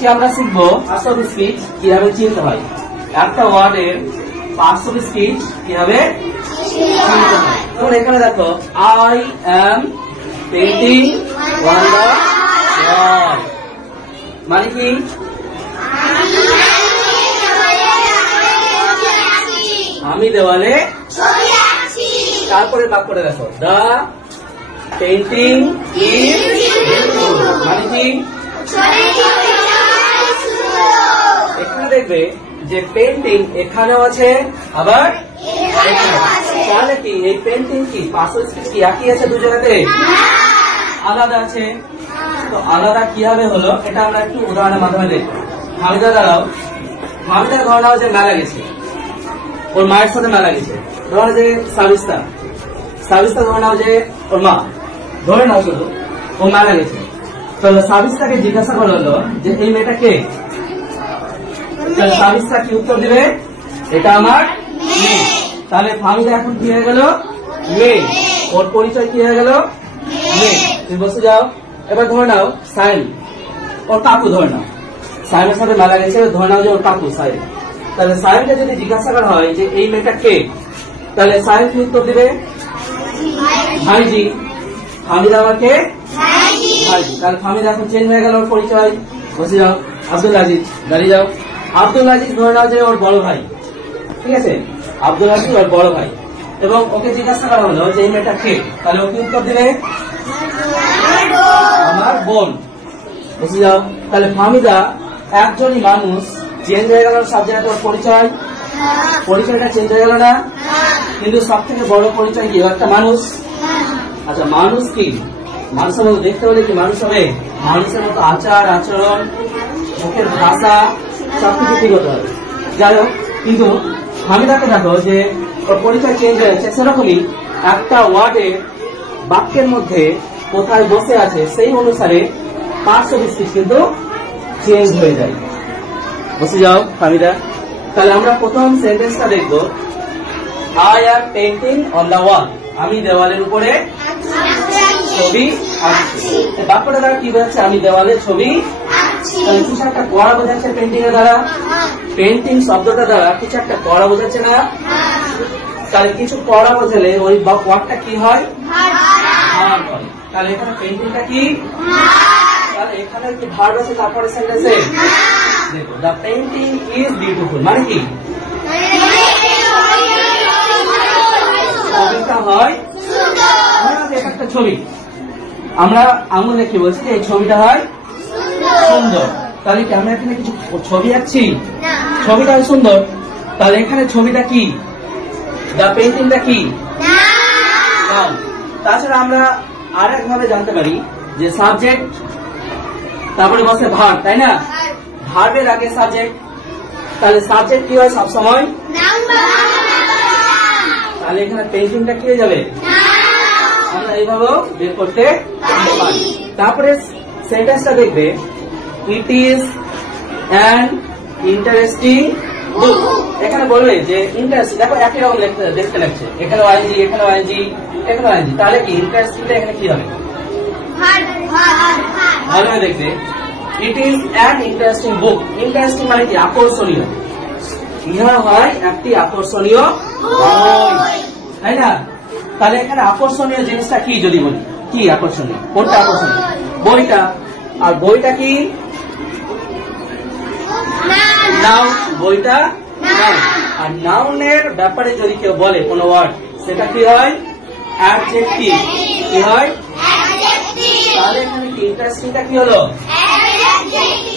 আজকে আমরা শিখবো পার্টস অফ স্পিচ কিভাবে চিনতে হয়। একটা ওয়ার্ডের পার্টস অফ স্পিচ কিভাবে চিনতে হয়। তখন এখানে দেখো, I am painting on the wall, মানে কি আমি দেওয়ালে। তারপরে বাক্যটা দেখো, দ্য পেন্টিং ইজ বিউটিফুল, মানে কি এখানে দেখবে যে পেন্টিং এখানেও আছে আবার তাহলে কি এই পেন্টিং কি পার্টস অফ স্পিচ কি একই আছে দু জায়গাতে? আলাদা আছে। তো আলাদা কিভাবে হলো এটা আমরা একটু উদাহরণের মাধ্যমে দেখবো। হামিদা দাঁড়াও, হামিদা ধরে নাও যে মেলা গেছে, ওর মায়ের সাথে মেলা গেছে। ধরো যে সাবিস্তা, সাবিস্তা ধরে নাও যে ওর মা, ধরে নাও শুধু ও মেলা গেছে। তো সাবিস্তাকে জিজ্ঞাসা করলো যে এই মেয়েটা কে? সাবিস্তা কি উত্তর দিবে? এটা আমার মেয়ে। তাহলে ফামিদা এখন কি হয়ে গেল? মেয়ে। ওর পরিচয় কি হয়ে গেল? মেয়ে। তুমি বসে যাও। এবার ধরে নাও সাইল, ওর কাকু ধরে নাও, সাইলের সাথে মেলা গেছে, ধরে নাও যে ওর কাকু সাইল। তাহলে সাইলকে যদি জিজ্ঞাসা করা হয় যে এই মেয়েটা কে, তাহলে সাইল কি উত্তর দিবে? ভাইজি। ফামিদা আমাকে ভাইজি। তাহলে ফামিদা এখন চেঞ্জ হয়ে গেল ওর পরিচয়। বসে যাও। আব্দুল আজিজ, দাঁড়িয়ে যাও। আব্দুল আজিজ ধরে নাও যে ওর বড় ভাই, ঠিক আছে? আব্দুল আজিজ ওর বড় ভাই, এবং ওকে জিজ্ঞাসা করা হলো যে এই মেয়েটা কে, তাহলে ওকে উত্তর দিবে আমার বোন। বুঝে যাও। তাহলে ফামিদা একজনই মানুষ, চেঞ্জ হয়ে গেল সাবজেক্ট ওর পরিচয়, পরিচয়টা চেঞ্জ হয়ে গেল না? কিন্তু সব থেকে বড় পরিচয় কি? একটা মানুষ। আচ্ছা, মানুষ কি? মানুষের মতো দেখতে হলে কি মানুষ হবে? মানুষের মতো আচার আচরণ, মুখের ভাষা সবকিছু ঠিক হতে হবে। যাই হোক, কিন্তু হামিদাকে দেখো যে ওর পরিচয় চেঞ্জ হয়েছে, সেরকমই একটা ওয়ার্ডের বাক্যের মধ্যে কোথায় বসে আছে সেই অনুসারে পার্টস অফ স্পিচ কিন্তু চেঞ্জ হয়ে যায়। বসে যাও হামিদা। তাহলে আমরা প্রথম সেন্টেন্সটা দেখবো, I am painting on the wall, আমি দেওয়ালের উপরে ছবি আঁকছি। বাক্যটা দ্বারা কি বোঝাচ্ছে? আমি দেওয়ালে ছবি। তাহলে কিছু একটা করা বোঝাচ্ছে পেন্টিং এর দ্বারা, পেন্টিং শব্দটা দ্বারা কিছু একটা করা বোঝাচ্ছে না? তাহলে কিছু করা বোঝালে ওই ওয়ার্ডটা কি হয়? ভার্ব হয়। তাহলে এখানে পেন্টিংটা কি? তাহলে এখানে কি ভার্ব আছে তারপরে সেন্টেন্সে? দেখো, দ্য পেন্টিং ইজ বিউটিফুল, মানে কি ছবিটা হয় একটা ছবি। আমরা আঙুল দেখে বলছি যে এই ছবিটা হয় সুন্দর। তাহলে কি আমরা এখানে কিছু ছবি আঁকছি? ছবিটা হয় সুন্দর। তাহলে এখানে ছবিটা কি? দ্য পেন্টিংটা কি? তাছাড়া আমরা আর একভাবে জানতে পারি যে সাবজেক্ট, তারপরে বসে ভার্ব, তাই না? ভার্বের আগে সাবজেক্ট। তাহলে সাবজেক্ট কি হয় সবসময়? তাহলে এখানে পেন্টিংটা কি হয়ে যাবে? আমরা এইভাবেও বের করতে পারি। তারপরে সেন্টেন্সটা দেখবে, ইট ইজ অ্যান ইন্টারেস্টিং বুক। এখানে বলবে যে ইন্টারেস্টিং, দেখো একই রকম দেখতে লাগছে, এখানে ওয়াইজি, এখানে ওয়াইজি, এখানে ওয়াইজি। তাহলে কি ইন্টারেস্টিংটা এখানে কি হবে? ভালো দেখবে, it is an interesting book. Interesting মানে কি? আকর্ষণীয়। ইহা হয় একটি আকর্ষণীয় বই, তাই না? তাহলে এখানে আকর্ষণীয় জিনিসটা কি যদি বলি? কি আকর্ষণীয়? কোনটা আকর্ষণীয়? বইটা। আর বইটা কি? নাউন। বইটা নাউন। আর নাউনের ব্যাপারে যদি কেউ বলে কোনো ওয়ার্ড, সেটা কি হয়? অ্যাডজেক্টিভ। কি হয়? তাহলে এখানে কি ইন্টারেস্টিংটা কি হলো?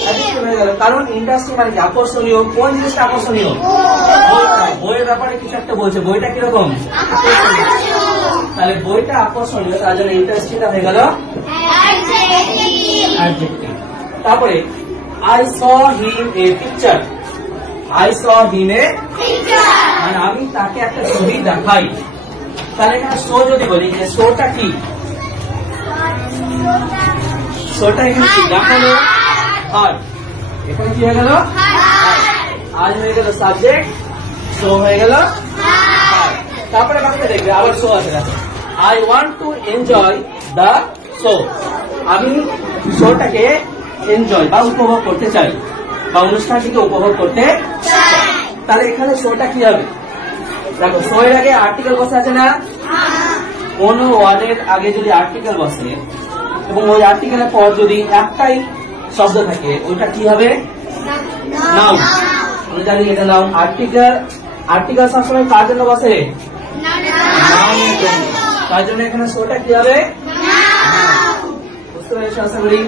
অ্যাডজেক্টিভ হয়ে গেল। কারণ ইন্টারেস্টিং মানে কি? আকর্ষণীয়। কোন জিনিসটা আকর্ষণীয়? বইয়ের ব্যাপারে কিছু একটা বলছে, বইটা কিরকম? তাহলে বইটা আকর্ষণীয়, তার জন্য ইন্টারেস্টিংটা হয়ে গেল অ্যাডজেক্টিভ। তারপরে I saw him a picture. I saw him a picture, মানে আমি তাকে একটা ছবি দেখাই। তাহলে এখানে শো যদি বলি, যে শোটা কি? শোটা এখানে কি? দেখানো হয়। এখানে কি হয়ে গেল? আজ হয়ে গেল সাবজেক্ট, শো হয়ে গেল। তারপরে বাক্যে দেখবে আবার শো আছে, দেখো, I want to enjoy the show. আমি শোটাকে এনজয় বা উপভোগ করতে চাই বা অনুষ্ঠানটিকে উপভোগ করতে চাই, তাহলে এখানে শোটা কি হবে? দেখো, শো এর আগে আর্টিকেল বসে আছে না? কোন ওয়ার্ডের আগে যদি আর্টিকেল বসে এবং ওই আর্টিকেলের পর যদি একটাই শব্দ থাকে, ওইটা কি হবে? নাউন। আমরা জানি এটা নাউন। আর্টিকেল সবসময় কার জন্য বসে? নাউনের জন্য। তার জন্য এখানে শোটা কি হবে? বুঝতে পেরেছো আশা করি?